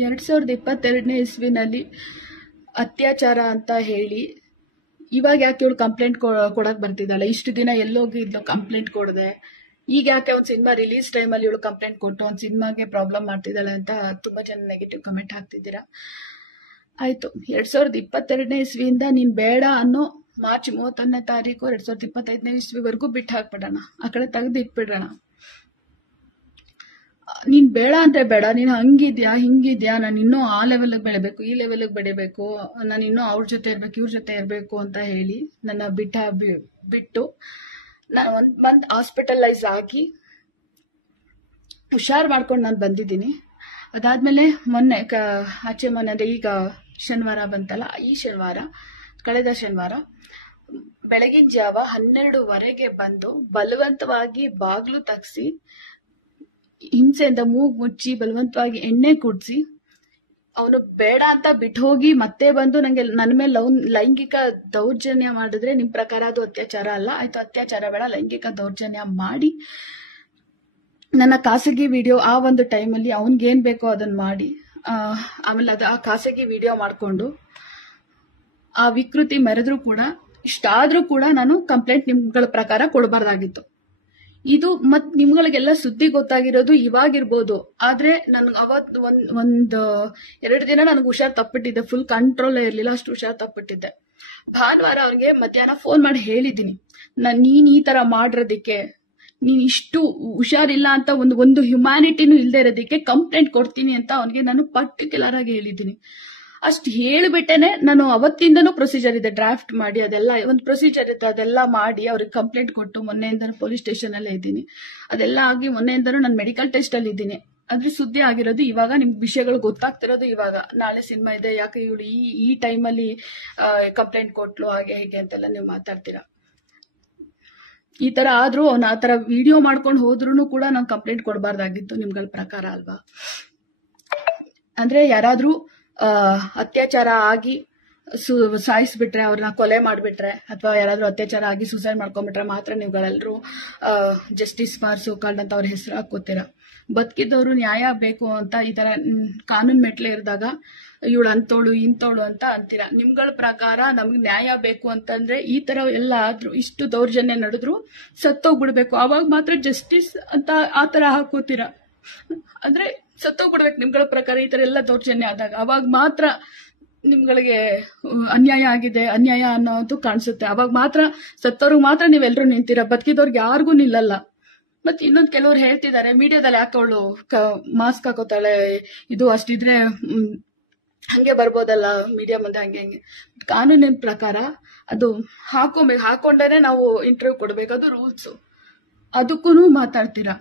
2022ನೇ ಇಸ್ವಿನಲ್ಲಿ ಅತ್ಯಾಚಾರ ಅಂತ ಹೇಳಿ ಇವಾಗ ಯಾಕೆ ಇವಳು ಕಂಪ್ಲೇಂಟ್ ಕೊಡಕ್ ಬರ್ತಿದ್ದಾಳೆ? ಇಷ್ಟು ದಿನ ಎಲ್ಲೋಗಿದ್ಲು ಕಂಪ್ಲೇಂಟ್ ಕೊಡದೆ? ಈಗ ಯಾಕೆ ಒಂದು ಸಿನಿಮಾ ರಿಲೀಸ್ ಟೈಮಲ್ಲಿ ಇವಳು ಕಂಪ್ಲೇಂಟ್ ಕೊಟ್ಟು ಒಂದು ಸಿನಿಮಾಗೆ ಪ್ರಾಬ್ಲಮ್ ಮಾಡ್ತಿದ್ದಾಳೆ ಅಂತ ತುಂಬಾ ಜನ ನೆಗೆಟಿವ್ ಕಮೆಂಟ್ ಹಾಕ್ತಿದ್ದೀರಾ. ಆಯ್ತು, 2022ನೇ ಇಸ್ವಿಯಿಂದ ನೀನ್ ಬೇಡ ಅನ್ನೋ ಮಾರ್ಚ್ 31ನೇ ತಾರೀಕು 2025ನೇ ಇಸ್ವಿವರೆಗೂ ಬಿಟ್ಟು ಹಾಕ್ಬಿಡೋಣ, ಆ ಕಡೆ ತೆಗೆದು ಇಟ್ಬಿಡೋಣ. ನೀನ್ ಬೇಡ ಅಂದ್ರೆ ಬೇಡ, ನೀನ್ ಹಂಗಿದ್ಯಾ ಹಿಂಗಿದ್ಯಾ, ನಾನು ಇನ್ನೂ ಆ ಲೆವೆಲ್ಗೆ ಬೆಳಿಬೇಕು, ಈ ಲೆವೆಲ್ಗೆ ಬೆಳಿಬೇಕು, ನಾನು ಇನ್ನೂ ಅವ್ರ ಜೊತೆ ಇರ್ಬೇಕು ಇವ್ರ ಜೊತೆ ಇರ್ಬೇಕು ಅಂತ ಹೇಳಿ ನನ್ನ ಬಿಟ್ಟು ನಾನು ಒಂದ್ ಮಂತ್ ಹಾಸ್ಪಿಟಲೈಸ್ ಆಗಿ ಹುಷಾರ್ ಮಾಡ್ಕೊಂಡು ನಾನು ಬಂದಿದ್ದೀನಿ. ಅದಾದ್ಮೇಲೆ ಮೊನ್ನೆ ಆಚೆ ಮೊನ್ನೆ ಅಂದ್ರೆ ಈಗ ಶನಿವಾರ ಬಂತಲ್ಲ, ಈ ಶನಿವಾರ ಕಳೆದ ಶನಿವಾರ ಬೆಳಗಿನ ಜಾವ 12:15ಗೆ ಬಂದು ಬಲವಂತವಾಗಿ ಬಾಗ್ಲು ತಗ್ಸಿ ಹಿಂಸೆಯಿಂದ ಮೂಗ್ ಮುಚ್ಚಿ ಬಲವಂತವಾಗಿ ಎಣ್ಣೆ ಕುಡ್ಸಿ ಅವನು ಬೇಡ ಅಂತ ಬಿಟ್ಟು ಹೋಗಿ ಮತ್ತೆ ಬಂದು ನಂಗೆ ನನ್ನ ಮೇಲೆ ಲೈಂಗಿಕ ದೌರ್ಜನ್ಯ ಮಾಡಿದ್ರೆ ನಿಮ್ ಪ್ರಕಾರ ಅದು ಅತ್ಯಾಚಾರ ಅಲ್ಲ. ಆಯ್ತು, ಅತ್ಯಾಚಾರ ಬೇಡ, ಲೈಂಗಿಕ ದೌರ್ಜನ್ಯ ಮಾಡಿ ನನ್ನ ಖಾಸಗಿ ವಿಡಿಯೋ ಆ ಒಂದು ಟೈಮಲ್ಲಿ ಅವನ್ಗೇನ್ ಬೇಕೋ ಅದನ್ನ ಮಾಡಿ ಆಮೇಲೆ ಆ ಖಾಸಗಿ ವಿಡಿಯೋ ಮಾಡ್ಕೊಂಡು ಆ ವಿಕೃತಿ ಮೆರೆದ್ರು ಕೂಡ ಇಷ್ಟಾದ್ರೂ ಕೂಡ ನಾನು ಕಂಪ್ಲೇಂಟ್ ನಿಮ್ಗಳ ಪ್ರಕಾರ ಕೊಡಬಾರ್ದಾಗಿತ್ತು. ಇದು ಮತ್ ನಿಮ್ಗಳಿಗೆಲ್ಲ ಸುದ್ದಿ ಗೊತ್ತಾಗಿರೋದು ಇವಾಗಿರ್ಬೋದು, ಆದ್ರೆ ನನ್ಗೆ ಅವತ್ ಒಂದ್ 2 ದಿನ ನನಗೆ ಹುಷಾರ್ ತಪ್ಪಿಟ್ಟಿದ್ದೆ, ಫುಲ್ ಕಂಟ್ರೋಲ್ ಇರ್ಲಿಲ್ಲ, ಅಷ್ಟು ಹುಷಾರ್ ತಪ್ಪಿಟ್ಟಿದ್ದೆ. ಭಾನುವಾರ ಅವ್ರಿಗೆ ಮಧ್ಯಾಹ್ನ ಫೋನ್ ಮಾಡಿ ಹೇಳಿದೀನಿ, ನೀನ್ ಈ ತರ ಮಾಡಿರೋದಿಕ್ಕೆ, ನೀನ್ ಇಷ್ಟು ಹುಷಾರಿಲ್ಲ ಅಂತ ಒಂದು ಹ್ಯುಮ್ಯಾನಿಟಿನೂ ಇಲ್ದೇ ಇರೋದಿಕ್ಕೆ ಕಂಪ್ಲೇಂಟ್ ಕೊಡ್ತೀನಿ ಅಂತ ಅವನಿಗೆ ನಾನು ಪರ್ಟಿಕ್ಯುಲರ್ ಆಗಿ ಹೇಳಿದ್ದೀನಿ. ಅಷ್ಟು ಹೇಳಿಬಿಟ್ಟೇನೆ ನಾನು ಅವತ್ತಿಂದನೂ ಪ್ರೊಸೀಜರ್ ಇದೆ, ಡ್ರಾಫ್ಟ್ ಮಾಡಿ ಅದೆಲ್ಲ ಒಂದು ಪ್ರೊಸೀಜರ್ ಇತ್ತು, ಅದೆಲ್ಲ ಮಾಡಿ ಅವ್ರಿಗೆ ಕಂಪ್ಲೇಂಟ್ ಕೊಟ್ಟು ಮೊನ್ನೆಯಿಂದ ಪೊಲೀಸ್ ಸ್ಟೇಷನ್ ಅಲ್ಲೇ ಇದ್ದೀನಿ. ಅದೆಲ್ಲ ಆಗಿ ಮೊನ್ನೆಯಿಂದನೂ ನಾನು ಮೆಡಿಕಲ್ ಟೆಸ್ಟ್ ಅಲ್ಲಿ ಇದ್ದೀನಿ. ಅದ್ರ ಸುದ್ದಿ ಆಗಿರೋದು ಇವಾಗ, ನಿಮ್ಗೆ ವಿಷಯಗಳು ಗೊತ್ತಾಗ್ತಿರೋದು ಇವಾಗ. ನಾಳೆ ಸಿನಿಮಾ ಇದೆ, ಯಾಕೆ ಇವಳು ಈ ಟೈಮಲ್ಲಿ ಕಂಪ್ಲೇಂಟ್ ಕೊಟ್ಲು ಹಾಗೆ ಹೀಗೆ ಅಂತೆಲ್ಲ ನೀವು ಮಾತಾಡ್ತೀರಾ. ಈ ತರ ಆದ್ರೂ ಅವ್ನು ಆ ತರ ವಿಡಿಯೋ ಮಾಡ್ಕೊಂಡು ಹೋದ್ರು ಕೂಡ ನಾನು ಕಂಪ್ಲೇಂಟ್ ಕೊಡಬಾರ್ದಾಗಿತ್ತು ನಿಮ್ಗಳ ಪ್ರಕಾರ ಅಲ್ವಾ? ಅಂದ್ರೆ ಯಾರಾದ್ರೂ ಅತ್ಯಾಚಾರ ಆಗಿ ಸಾಯಿಸ್ಬಿಟ್ರೆ, ಅವ್ರನ್ನ ಕೊಲೆ ಮಾಡ್ಬಿಟ್ರೆ, ಅಥವಾ ಯಾರಾದ್ರೂ ಅತ್ಯಾಚಾರ ಆಗಿ ಸೂಸೈಡ್ ಮಾಡ್ಕೊಂಡ್ಬಿಟ್ರೆ ಮಾತ್ರ ನೀವುಗಳೆಲ್ಲರೂ ಜಸ್ಟಿಸ್ ಫಾರ್ ಸೋಕಾಲ್ಡ್ ಅಂತ ಅವ್ರ ಹೆಸರು ಹಾಕೋತೀರಾ. ಬದುಕಿದ್ದವರು ನ್ಯಾಯ ಬೇಕು ಅಂತ ಈ ತರ ಕಾನೂನು ಮೆಟ್ಲೆ ಇರಿದಾಗ ಇವಳು ಅಂತೋಳು ಇಂತೋಳು ಅಂತ ಅಂತೀರಾ. ನಿಮ್ಗಳ ಪ್ರಕಾರ ನಮ್ಗೆ ನ್ಯಾಯ ಬೇಕು ಅಂತಂದ್ರೆ ಈ ತರ ಎಲ್ಲ ಆದ್ರೂ, ಇಷ್ಟು ದೌರ್ಜನ್ಯ ನಡೆದ್ರು ಸತ್ತೋಗ್ಬಿಡ್ಬೇಕು, ಅವಾಗ ಮಾತ್ರ ಜಸ್ಟಿಸ್ ಅಂತ ಆ ತರ ಹಾಕೋತೀರಾ. ಅಂದ್ರೆ ಸತ್ತೋಗ್ಬಿಡ್ಬೇಕು ನಿಮ್ಗಳ ಪ್ರಕಾರ ಈ ತರ ಎಲ್ಲ ದೌರ್ಜನ್ಯ ಆದಾಗ, ಅವಾಗ ಮಾತ್ರ ನಿಮ್ಗಳಿಗೆ ಅನ್ಯಾಯ ಅನ್ನೋದು ಕಾಣಿಸುತ್ತೆ. ಅವಾಗ ಮಾತ್ರ ಸತ್ತವ್ರಿಗೆ ಮಾತ್ರ ನೀವೆಲ್ಲರೂ ನಿಂತೀರಾ, ಬದುಕಿದವ್ರಿಗೆ ಯಾರಿಗೂ ನಿಲ್ಲಲ್ಲ. ಮತ್ತೆ ಇನ್ನೊಂದು ಕೆಲವ್ರು ಹೇಳ್ತಿದ್ದಾರೆ ಮೀಡಿಯಾದಲ್ಲಿ, ಯಾಕವಳು ಮಾಸ್ಕ್ ಹಾಕೋತಾಳೆ, ಇದು ಅಷ್ಟಿದ್ರೆ ಹಂಗೆ ಬರ್ಬೋದಲ್ಲ ಮೀಡಿಯಾ ಮುಂದೆ, ಹಂಗೆ ಕಾನೂನಿನ ಪ್ರಕಾರ ಅದು ಹಾಕೊಂಡ್ರೆ ನಾವು ಇಂಟರ್ವ್ಯೂ ಕೊಡ್ಬೇಕು, ಅದು ರೂಲ್ಸ್. ಅದಕ್ಕೂ ಮಾತಾಡ್ತೀರಾ.